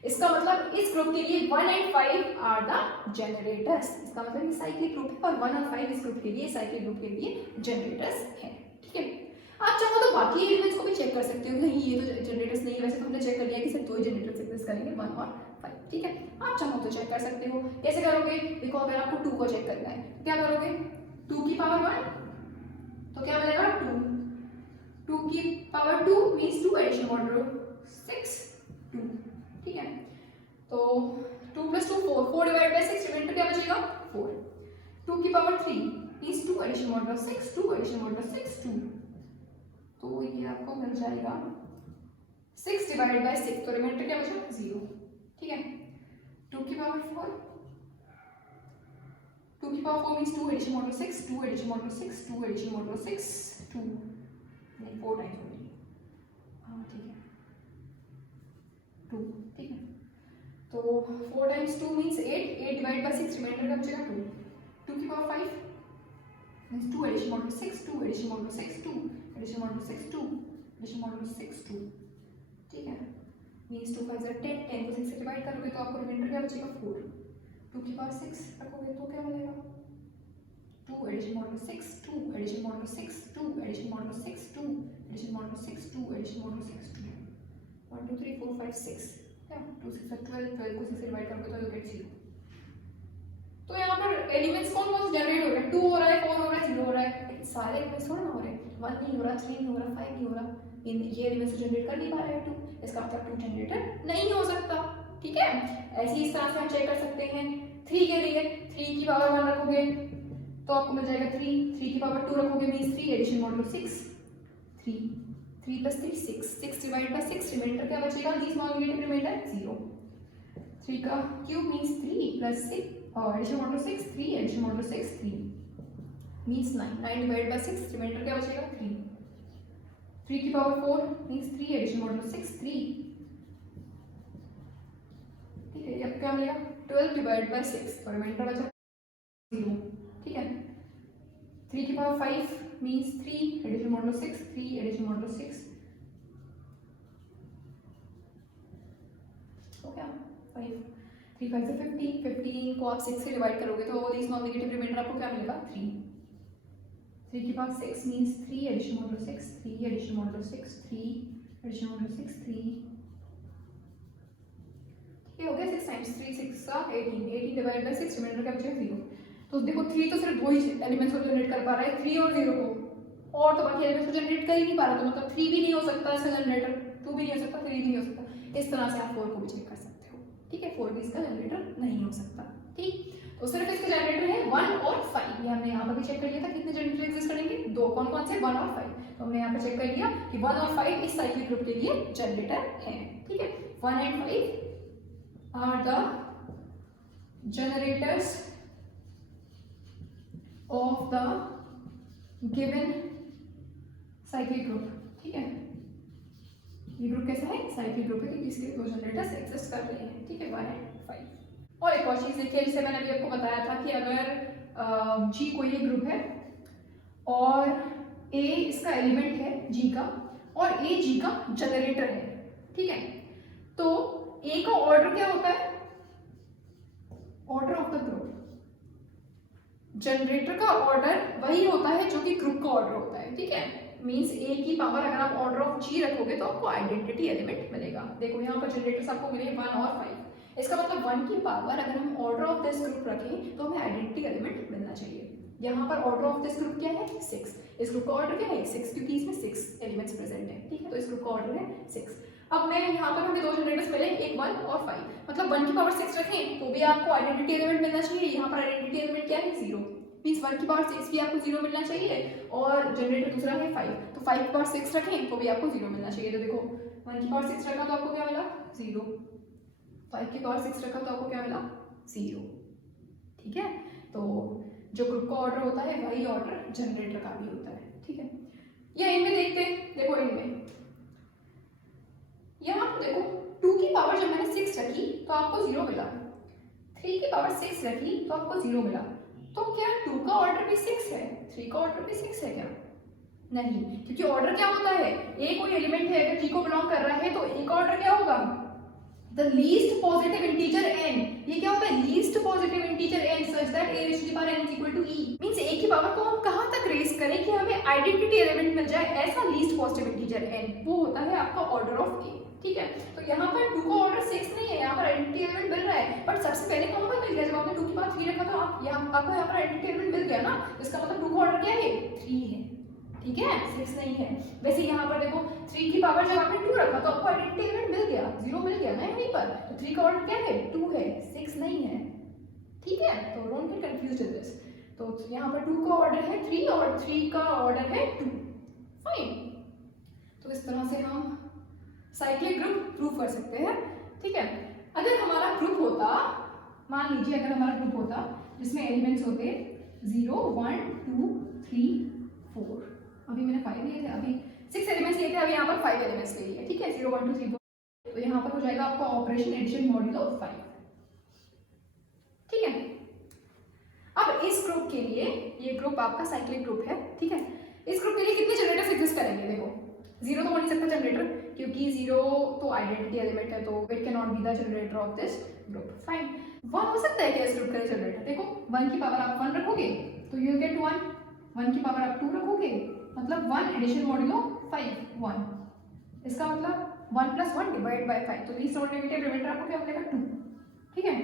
इसका मतलब इस ग्रुप के लिए 1 एंड 5 आर द जनरेटर्स। इसका मतलब ये साइक्लिक ग्रुप है और 1 और 5 इस ग्रुप के लिए साइक्लिक ग्रुप के लिए जनरेटर्स हैं, ठीक है। आप चाहो तो बाकी एलिमेंट्स को भी चेक कर सकते हो, नहीं ये तो जनरेटर्स नहीं है, वैसे तो हमने चेक कर लिया कि सिर्फ 2 ही जनरेटर्स एग्जिस्ट करेंगे 1 और 5, ठीक है। आप चाहो तो चेक कर सकते हो। कैसे करोगे? देखो अगर आपको 2 को चेक करना है क्या करोगे 2 की पावर 1 तो क्या मिलेगा 2, 2 की पावर 2 मींस 2 एडिशन मॉडुलो 6 2, ठीक है। तो 2 प्लस 2 4, 4 डिवाइड बाय 6 रिमाइंडर क्या बचेगा 4, 2 की power 3 means 2 addition modulo 6 2 addition modulo 6 2, तो ये आपको मिल जाएगा 6 डिवाइडेड बाय 6, तो रिमाइंडर क्या बचा 0, ठीक है। 2 की पावर 4, 2 की power 4 means 2 addition modulo 6, 2 addition modulo 6, 2 addition modulo 6, 2 नहीं 4 टाइम्स होगी, हाँ ठीक है 2, ठीक है। तो 4 times 2 means 8, 8 divide by 6, remainder का बचेगा 2, 2 की power 5 means 2 addition modulo 6, 2 addition modulo 6, 2 addition modulo 6, 2 addition modulo 6, 2, ठीक है। मीन्स 2 5 10, 10 को 6 से डिवाइड करोगे तो आपको रिमाइंडर क्या बचेगा 4, 2 की पावर 6 रखोगे तो क्या मिलेगा 2 addition modulo 6, 2 addition modulo 6, 2 addition modulo 6, 2 addition modulo 6, 2 addition modulo 6, 2 1 2 3 4 5 6, क्या 2 6 12, 12 को 6 से डिवाइड करोगे तो यू गेट 0। तो यहाँ पर एलिमेंट्स कौन कौन से जनरेट हो रहे हैं, 2 हो रहा है, 4 हो रहा है, 0 हो रहा है, सारे एलिमेंट्स थोड़ा ना हो रहे हैं, 1 नहीं हो रहा, 3 नहीं हो रहा, 5 नहीं हो रहा, ये एलिमेंट्स जनरेट कर नहीं पा रहे हैं 2, इसका मतलब 2 जनरेटर नहीं हो सकता, ठीक है। ऐसे ही इस तरह से हम चेक कर सकते हैं 3 के लिए, 3 की पावर 1 रखोगे तो आपको मिल जाएगा 3, 3 की पावर 2 रखोगे means 3 addition modulo 6, 3, 3 plus 3 6, 6 divide by 6, remainder क्या बचेगा, लीस्ट नॉन नेगेटिव रिमाइंडर 0, 3 का क्यूब मीन्स 3 प्लस 6 और addition modulo 6, 3 addition modulo 6, 3 means 9, 9 divide by 6, remainder क्या बचेगा 3, 3 की पावर 4 मीन्स 3 एडिशन मॉडुलो 6, 3, ठीक है। अब क्या मिलेगा 12 डिवाइड बाय 6 और रिमाइंडर बचा 0, ठीक है। 3 की power 5 means 3 addition modulo 6, 3 addition modulo 6, हो गया 5, 3 5 से 15, 15 को आप 6 से डिवाइड करोगे तो लीस्ट नॉन नेगेटिव रिमाइंडर आपको क्या मिलेगा 3, 3 की power 6 means 3 addition modulo 6, 3 addition modulo 6, 3 addition modulo 6, 3, ये हो गया 6 टाइम्स 3 6 का 18, 18 डिवाइड बाय 6, रिमाइंडर का बचेगा 0। तो देखो 3 तो सिर्फ दो ही एलिमेंट्स को जनरेट कर पा रहा है, 3 और 0 को, और तो बाकी एलिमेंट्स को जनरेट कर ही नहीं पा रहा, तो मतलब 3 भी नहीं हो सकता इसका जनरेटर, 2 भी नहीं हो सकता, 3 भी नहीं हो सकता। इस तरह से आप 4 को भी चेक कर सकते हो, ठीक है। 4 भी इसका जनरेटर नहीं हो सकता, ठीक। तो सिर्फ इसके जनरेटर है 1 और 5, ये हमने यहाँ पर भी चेक कर लिया था कितने जनरेटर एग्जिस्ट करेंगे, दो, कौन कौन से 1 और 5, तो हमने यहाँ पे चेक कर लिया कि 1 और 5 इस साइक्लिक ग्रुप के लिए जनरेटर है, ठीक है। 1 and 5 are the generators of the given cyclic group, ठीक है। ये ग्रुप कैसा है, साइक्लिक ग्रुप है क्योंकि इसके दो जनरेटर्स एग्जिस्ट कर रहे हैं, ठीक है, 1 and 5। और एक और चीज देखिए, जैसे मैंने अभी आपको बताया था कि अगर G कोई एक ग्रुप है और A इसका एलिमेंट है G का और A G का जनरेटर है, ठीक है, तो A का ऑर्डर क्या होता है, order of the group, generator का ऑर्डर वही होता है जो कि ग्रुप का ऑर्डर होता है, ठीक है। मींस A की पावर अगर आप ऑर्डर ऑफ G रखोगे तो आपको आइडेंटिटी एलिमेंट मिलेगा। देखो यहाँ पर जनरेटर्स आपको मिले 1 और 5, इसका मतलब 1 की पावर अगर हम ऑर्डर ऑफ दिस ग्रुप रखें तो हमें आइडेंटिटी एलिमेंट मिलना चाहिए। यहाँ पर ऑर्डर ऑफ दिस ग्रुप क्या है 6, इस ग्रुप का ऑर्डर क्या है 6 क्योंकि इसमें 6 एलिमेंट्स प्रेजेंट है, ठीक है, तो इस ग्रुप का ऑर्डर है 6। अब मैं यहाँ पर हमें दो जनरेटर्स मिले, एक 1 और 5, मतलब 1 की पावर 6 रखें तो भी आपको आइडेंटिटी एलिमेंट मिलना चाहिए। यहाँ पर आइडेंटिटी एलिमेंट क्या है 0, मींस 1 की पावर 6 भी आपको 0 मिलना चाहिए और जनरेटर दूसरा है 5, तो 5 की पावर 6 रखें तो भी आपको 0 मिलना चाहिए। तो देखो 1 की पावर 6 रखा तो आपको क्या मिला 0, 5 की पावर 6 रखा तो आपको क्या मिला 0, ठीक है। तो जो ग्रुप का ऑर्डर होता है वही ऑर्डर जनरेटर का भी होता है, ठीक है। या इनमें देखते हैं, देखो इनमें यहाँ पर देखो 2 की पावर जब मैंने 6 रखी तो आपको 0 मिला, 3 की पावर 6 रखी तो आपको 0 मिला, तो क्या 2 का ऑर्डर भी 6 है, 3 का ऑर्डर भी 6 है क्या? नहीं, क्योंकि ऑर्डर क्या होता है, ए कोई एलिमेंट है अगर G को बिलोंग कर रहा है तो ए का ऑर्डर क्या होगा the least positive integer n। ये क्या होता है least positive integer n such that a raised to the power n is equal to e, means a की पावर को हम कहां तक रेज करें कि हमें आइडेंटिटी एलिमेंट मिल जाए, ऐसा लीस्ट पॉजिटिव इंटीजर n, वो होता है आपका ऑर्डर ऑफ a, ठीक है। तो यहाँ पर 2 का ऑर्डर 6 नहीं है, यहाँ पर आइडेंटिटी एलिमेंट मिल रहा है, बट सबसे पहले कहां पर मिल गया, जब आपने 2 की पावर 3 रखा तो आपको यहाँ पर आइडेंटिटी एलिमेंट मिल गया ना, इसका मतलब 2 का ऑर्डर क्या है 3 है, ठीक है, 6 नहीं है। वैसे यहाँ पर देखो 3 की पावर जब आपने 2 रखा तो आपको आइडेंटिटी एलिमेंट मिल गया, 0 मिल गया ना यहीं पर, तो 3 का ऑर्डर क्या है 2 है, 6 नहीं है, ठीक है। तो don't get confused with this. तो यहाँ पर 2 का ऑर्डर है 3 और 3 का ऑर्डर है 2, फाइन। तो इस तरह से हम साइक्लिक ग्रुप प्रूव कर सकते हैं, ठीक है। अगर हमारा ग्रुप होता, मान लीजिए अगर हमारा ग्रुप होता जिसमें एलिमेंट्स होते 0 1 2 3 4, अभी मैंने 5 लिए थे, अभी 6 एलिमेंट्स लिए थे, अभी यहाँ पर 5 एलिमेंट्स ले लिए, ठीक है, 0 1 2 3 4, तो यहाँ पर हो जाएगा आपका ऑपरेशन एडिशन मॉड्यूलो 5, ठीक है। अब इस ग्रुप के लिए, ये ग्रुप आपका साइक्लिक ग्रुप है, ठीक है, इस ग्रुप के लिए कितने जनरेटर्स एग्जिस्ट करेंगे? देखो 0 तो हो नहीं सकता जनरेटर, क्योंकि 0 तो आइडेंटिटी एलिमेंट है, तो it can not be the generator of this group. Fine, 1 हो सकता है क्या इस ग्रुप का जनरेटर? देखो 1 की पावर आप 1 रखोगे तो यू विल गेट 1, 1 की पावर आप 2 रखोगे मतलब 1 एडिशन मॉड्यूलो 5 1, इसका मतलब 1 + 1 डिवाइड बाय 5, तो लीस्ट नॉन नेगेटिव रिमाइंडर आपको क्या मिलेगा 2, ठीक है।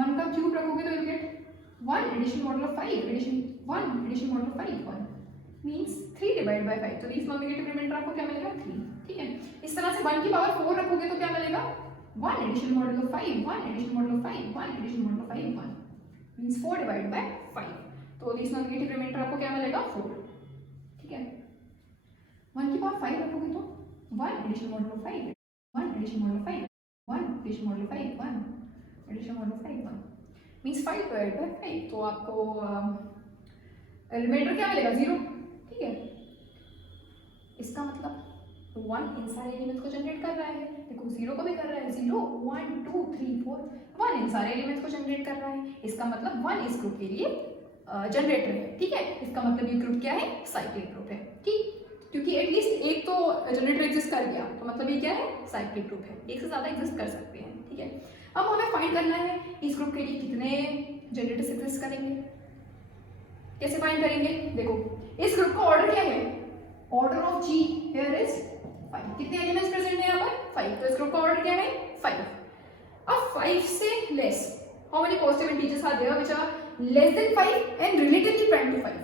1 का क्यूब रखोगे तो you will get 1 addition modulo 5 addition 1 addition modulo 5 1 means 3 divide by 5, तो लीस्ट नॉन नेगेटिव रिमाइंडर आपको क्या मिलेगा 3, ठीक है। इस तरह से 1 की पावर 4 रखोगे तो क्या मिलेगा 1 addition modulo 5 1 addition modulo 5 1 addition modulo 5 1 means 4 divide by 5, तो लीस्ट नॉन नेगेटिव रिमाइंडर आपको क्या मिलेगा 4, ठीक है। 1 की पावर 5 रखोगे तो 1 addition modulo 5 1 addition modulo 5 1 addition modulo 5 1 addition modulo 5 1 means 5 divide by 5, तो आपको रिमाइंडर क्या मिलेगा 0, ठीक है। इसका मतलब 1 इन सारे एलिमेंट्स को जनरेट कर रहा है, देखो 0 को भी कर रहा है, 0 1 2 3 4 1 इन सारे एलिमेंट्स को जनरेट कर रहा है, इसका मतलब 1 इस ग्रुप के लिए जनरेटर है, ठीक है। इसका मतलब ये ग्रुप क्या है, साइक्लिक ग्रुप है, ठीक, क्योंकि एटलीस्ट एक तो जनरेटर एग्जिस्ट कर गया, तो मतलब ये क्या है, साइक्लिक ग्रुप है, एक से ज्यादा एग्जिस्ट कर सकते हैं, ठीक है। अब हमें फाइंड करना है इस ग्रुप के लिए कितने जनरेटर्स एग्जिस्ट करेंगे, कैसे फाइंड करेंगे? देखो इस ग्रुप का ऑर्डर क्या है, order of G here is 5, कितने एलिमेंट्स प्रेजेंट है यहाँ पर 5, तो इस ग्रुप का ऑर्डर क्या है 5। अब 5 से less, how many positive integers are there which are less than 5 and relatively prime to 5?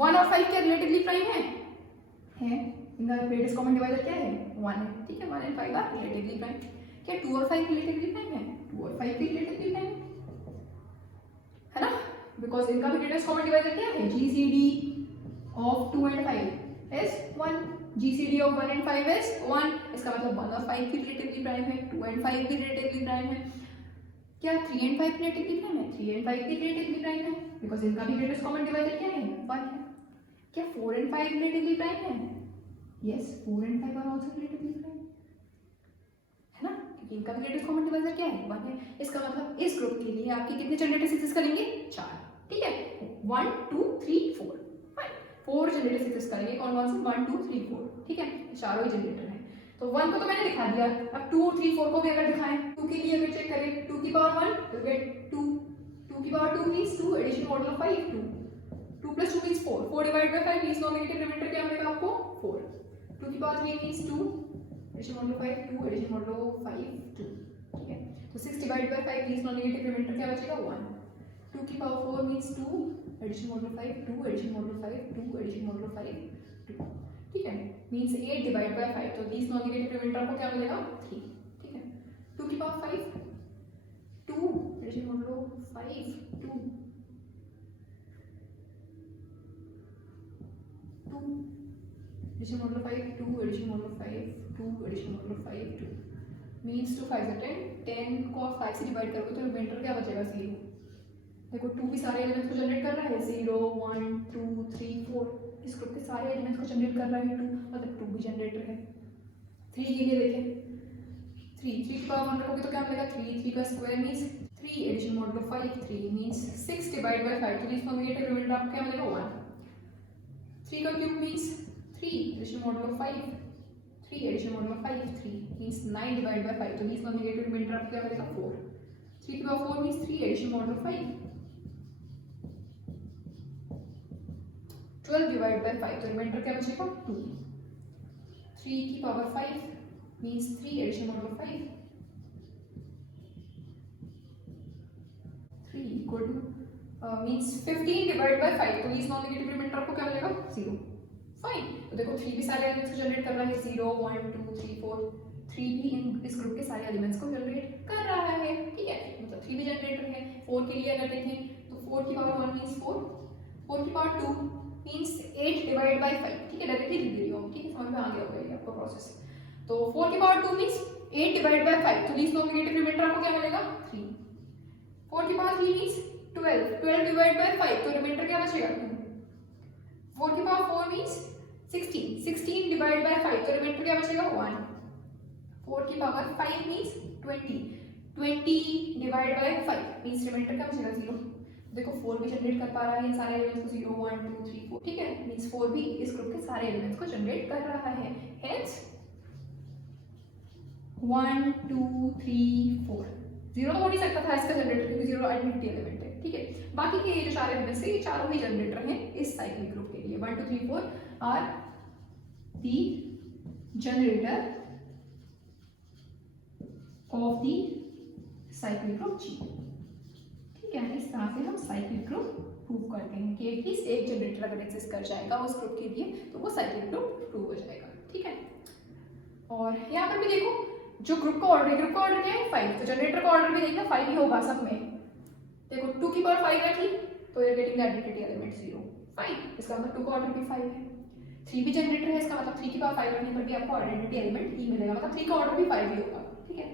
1 और 5 क्या रिलेटिवली प्राइम है? इनका ग्रेटेस्ट कॉमन डिवाइजर क्या है 1 है, ठीक है। 1 एंड 5 आर रिलेटिवली प्राइम। क्या 2 और 5 रिलेटिवली प्राइम है? 2 और 5 भी रिलेटिवली प्राइम है ना, बिकॉज इनका भी ग्रेटेस्ट कॉमन डिवाइजर क्या है, GCD of 2 and 5 is 1, GCD of 1 and 5 is 1, इसका मतलब 1 और 5 भी रिलेटिवली प्राइम है, 2 एंड 5 भी रिलेटिवली प्राइम है। क्या 3 एंड 5 रिलेटिवली प्राइम है? 3 एंड 5 भी रिलेटिवली प्राइम है, बिकॉज इनका भी ग्रेटेस्ट कॉमन डिवाइजर क्या है 1 है। क्या 4 एंड 5 रिलेटिवली प्राइम है? Yes, 4 and 5 are also relatively prime, है ना, क्योंकि इनका भी ग्रेटेस्ट कॉमन डिवाइजर क्या है 1 है। इसका मतलब इस ग्रुप के लिए आपके कितने जनरेटर्स एग्जिस्ट करेंगे 4, ठीक है। 1 2 3 4 4 जनरेटर्स एग्जिस्ट करेंगे, कौन कौन से 1 2 3 4, ठीक है, चारों ही जनरेटर हैं। तो 1 को तो मैंने दिखा दिया, अब 2 3 4 को भी अगर दिखाएं, 2 के लिए अगर चेक करें 2 की पावर 1 तो गेट 2, 2 की power 2 means 2 addition modulo 5 2 2 + 2 means 4 4 divide by 5 means non negative remainder क्या मिलेगा आपको 4, 2 की power 3 means 2 addition modulo 5 2 addition modulo 5 2, ठीक है। तो 6 divide by 5 means non negative remainder क्या बचेगा 1, 2 की power 4 means 2 addition modulo 5 2 addition modulo 5 2 addition modulo 5 2, ठीक है, मींस 8 डिवाइड बाय 5, तो लीस्ट नॉन नेगेटिव रिमाइंडर आपको क्या मिलेगा 3, ठीक है। 2 की power 5 2 addition modulo 5 2 2 addition modulo 5 2 addition modulo 5 2 addition modulo 5 2 means 2 5 10 को 5 से डिवाइड करोगे तो रिमाइंडर क्या बचेगा 0। देखो 2 भी सारे एलिमेंट्स को जनरेट कर रहा है 0 1 2 3 4, इस ग्रुप के सारे एलिमेंट्स को जनरेट कर रहा है 2, मतलब 2 भी जनरेटर है। 3 के लिए देखें 3 की पावर 1 रखोगे तो क्या मिलेगा 3 3 का square means 3 addition modulo 5 3 means 6 divide by 5, तो इसका नेगेटिव रिमाइंडर आपको क्या मिलेगा 1। 3 का cube means 3 addition modulo 5 3 addition modulo 5 3 means 9 divide by 5, तो इसका नेगेटिव रिमाइंडर आपको क्या मिलेगा 4। 3 की power 4 means 3 addition modulo 5 12 divide by 5, तो रिमाइंडर क्या बचेगा 2। 3 की power 5 means 3 addition modulo 5 3 equal to means 15 divide by 5, तो इस नॉन नेगेटिव रिमाइंडर आपको क्या मिलेगा 0। फाइन, तो देखो 3 भी सारे एलिमेंट्स को जनरेट कर रहा है 0 1 2 3 4, 3 भी इस ग्रुप के सारे एलिमेंट्स को जनरेट कर रहा है, ठीक है, मतलब 3 भी जनरेटर है। 4 के लिए अगर देखें तो 4 की पावर 1 मींस 4 4 की पावर 2 मीन्स 8 डिवाइड बाई 5, ठीक है, डायरेक्टली लिख दे रही हूँ, ठीक है, समझ में आ गया होगा ये आपका प्रोसेस। तो 4 की पावर 2 मीन्स 8 डिवाइड बाई 5, तो लीस्ट नॉमिनेटिव रिमाइंडर आपको क्या मिलेगा 3। 4 की पावर 3 मीन्स 12 डिवाइड बाई 5, तो रिमाइंडर क्या बचेगा 2। 4 की पावर 4 मीन्स 16 डिवाइड बाई 5, तो रिमाइंडर क्या बचेगा 1। 4 की power 5 means 20 divide by 5 means remainder क्या बचेगा 0। देखो 4 भी जनरेट कर पा रहा है इन सारे एलिमेंट्स को, 0 1 2 3 4, ठीक है, मींस 4 भी इस ग्रुप के सारे एलिमेंट्स को जनरेट कर रहा है। हेंस 1 2 3 4, 0 तो हो नहीं सकता था इसका जनरेटर, क्योंकि 0 आइडेंटिटी एलिमेंट है, ठीक है। बाकी के ये जो चार एलिमेंट्स है ये चारों ही जनरेटर हैं इस साइक्लिक ग्रुप के लिए। 1 2 3 4 are the generator of the cyclic group G, ठीक है। इस तरह से हम साइक्लिक ग्रुप प्रूव करते हैं कि एटलीस्ट एक जनरेटर अगर एग्जिस्ट कर जाएगा उस ग्रुप के लिए तो वो साइक्लिक ग्रुप प्रूव हो जाएगा, ठीक है। और यहाँ पर भी देखो जो ग्रुप का ऑर्डर है, ग्रुप का ऑर्डर क्या है 5, तो जनरेटर का ऑर्डर भी देखना 5 ही होगा सब में। देखो 2 की पावर 5 रखी तो you getting the identity element 0 5, इसका मतलब 2 का ऑर्डर भी 5 है। 3 भी जनरेटर है, इसका मतलब 3 की पावर 5 रखने पर भी आपको आइडेंटिटी एलिमेंट ही मिलेगा, मतलब 3 का ऑर्डर भी 5 ही होगा, ठीक है।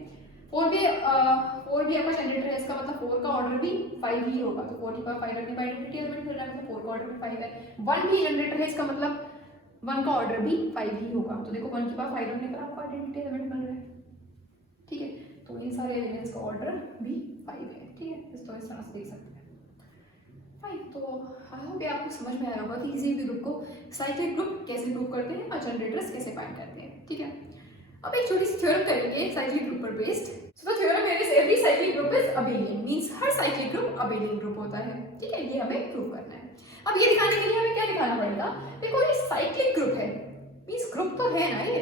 4 भी आपका जनरेटर है, इसका मतलब 4 का ऑर्डर भी 5 ही होगा, तो 4 की पावर 5 रखने पर आइडेंटिटी एलिमेंट मिल रहा है, मतलब 4 का ऑर्डर भी 5 है। 1 भी जनरेटर है, इसका मतलब 1 का ऑर्डर भी 5 ही होगा, तो देखो 1 की पावर 5 रखने पर आपको आइडेंटिटी एलिमेंट मिल रहा है, ठीक है। तो इन सारे एलिमेंट्स का ऑर्डर भी 5 है, ठीक है, इसको इस तरह से देख सकते हैं। फाइन, तो आई होप आपको समझ में आया होगा कि किसी भी ग्रुप को साइक्लिक ग्रुप कैसे प्रूव करते हैं और जनरेटर्स कैसे फाइंड करते हैं, ठीक है। अब एक छोटी सी थ्योरम करेंगे साइक्लिक ग्रुप पर based. So the theorem is every cyclic group is abelian, means her cyclic group abelian group होता है, ठीक है, ये हमें प्रूव करना है। अब ये दिखाने के लिए हमें क्या दिखाना पड़ेगा, देखो ये साइक्लिक ग्रुप है, मींस ग्रुप तो है ना, ये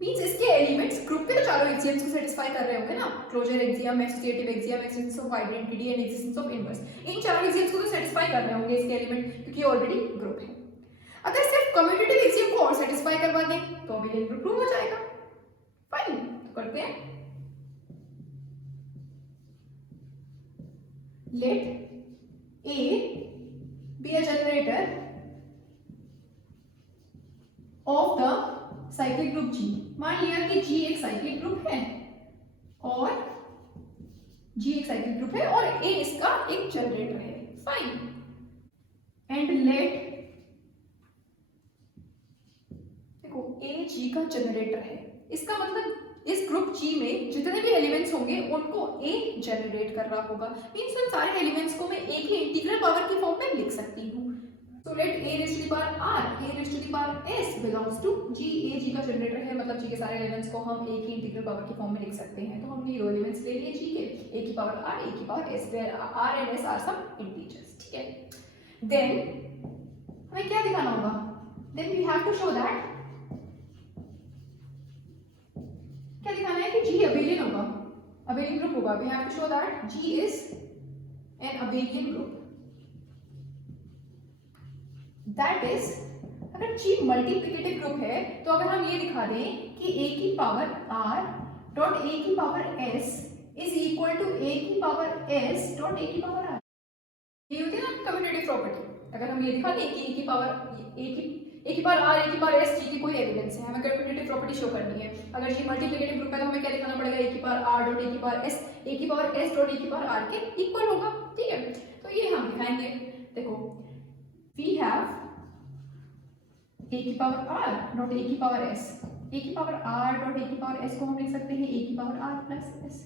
मींस इसके एलिमेंट्स ग्रुप के तो चारों एक्सियम्स को सेटिस्फाई कर रहे होंगे ना, closure axiom, associative axiom, existence of identity and existence of inverse, इन चारों एक्सियम्स को तो सेटिस्फाई कर रहे होंगे इसके एलिमेंट, क्योंकि ऑलरेडी ग्रुप है। अगर सिर्फ कम्यूटेटिव एक्सियम को और सेटिस्फाई करवा दें तो अबेलियन ग्रुप प्रूव हो जाएगा। फाइन, तो करते हैं। Let A be a generator of the cyclic group G। मान लिया कि G एक साइक्लिक ग्रुप है और G एक साइक्लिक ग्रुप है और A इसका एक जनरेटर है, फाइन। एंड लेट, देखो A G का जनरेटर है, इसका मतलब इस ग्रुप G में जितने भी एलिमेंट्स होंगे उनको A जनरेट कर रहा होगा, मींस उन सारे एलिमेंट्स को मैं एक ही इंटीग्रल पावर की फॉर्म में लिख सकती हूँ। So let A raised to the power R, A raised to the power S belongs to G। A G का जनरेटर है, मतलब G के सारे एलिमेंट्स को हम एक ही इंटीग्रल पावर की फॉर्म में लिख सकते हैं। तो हमने ये एलिमेंट्स ले लिए G के, A की पावर R, A की power S, where R and S are some integers, ठीक है। Then हमें क्या दिखाना होगा, then we have to show that, क्या दिखाना है कि G अबेलियन होगा, अबेलियन ग्रुप होगा। We have to show that G is an abelian group, that is अगर G मल्टीप्लिकेटिव ग्रुप है तो अगर हम ये दिखा दें कि A की पावर R डॉट A की power S is equal to A की पावर S डॉट A की पावर R, ये होती है ना कम्यूटेटिव प्रॉपर्टी। अगर हम ये दिखा दें कि A की पावर R, A की पावर S G की कोई एलिमेंट्स है, हमें कम्यूटेटिव प्रॉपर्टी शो करनी है। अगर G मल्टीप्लिकेटिव ग्रुप है तो हमें क्या दिखाना पड़ेगा, A की पावर R डॉट A की पावर S, A की पावर S डॉट A की पावर R के इक्वल होगा, ठीक है। तो ये हम दिखाएंगे। देखो we have A की पावर R डॉट A की पावर S, A की पावर R डॉट A की पावर S को हम लिख सकते हैं A की power R plus S,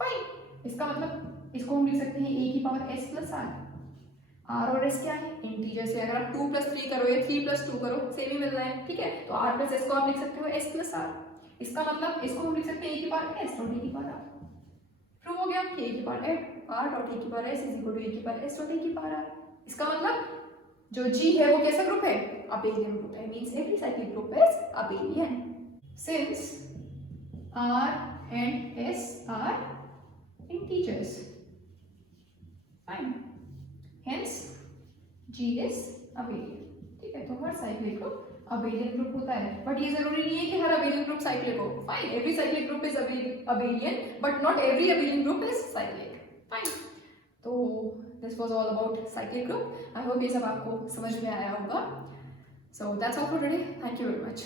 fine. इसका मतलब इसको हम लिख सकते हैं A की power S plus R। R और S क्या है, इंटीजर्स है, अगर आप 2 प्लस 3 करो या 3 प्लस 2 करो सेम ही मिल रहा है, ठीक है। तो R प्लस S को आप लिख सकते हो S प्लस R, इसका मतलब इसको हम लिख सकते हैं A की पावर S डॉट A की पावर R। प्रूव हो गया कि A की पावर R डॉट A की power S is equal to A की पावर S डॉट A की पावर R। इसका मतलब जो G है वो कैसा ग्रुप है, अबेलियन ग्रुप है, means every cyclic group is abelian since R and S are integers, fine, hence G is abelian, ठीक है। तो हर साइक्लिक ग्रुप अबेलियन ग्रुप होता है, बट ये जरूरी नहीं है कि हर अबेलियन ग्रुप साइक्लिक हो, fine. Every cyclic group is abelian but not every abelian group is cyclic, fine. तो this was all about cyclic group. I hope ये सब आपको समझ में आया होगा। So that's all for today, thank you very much.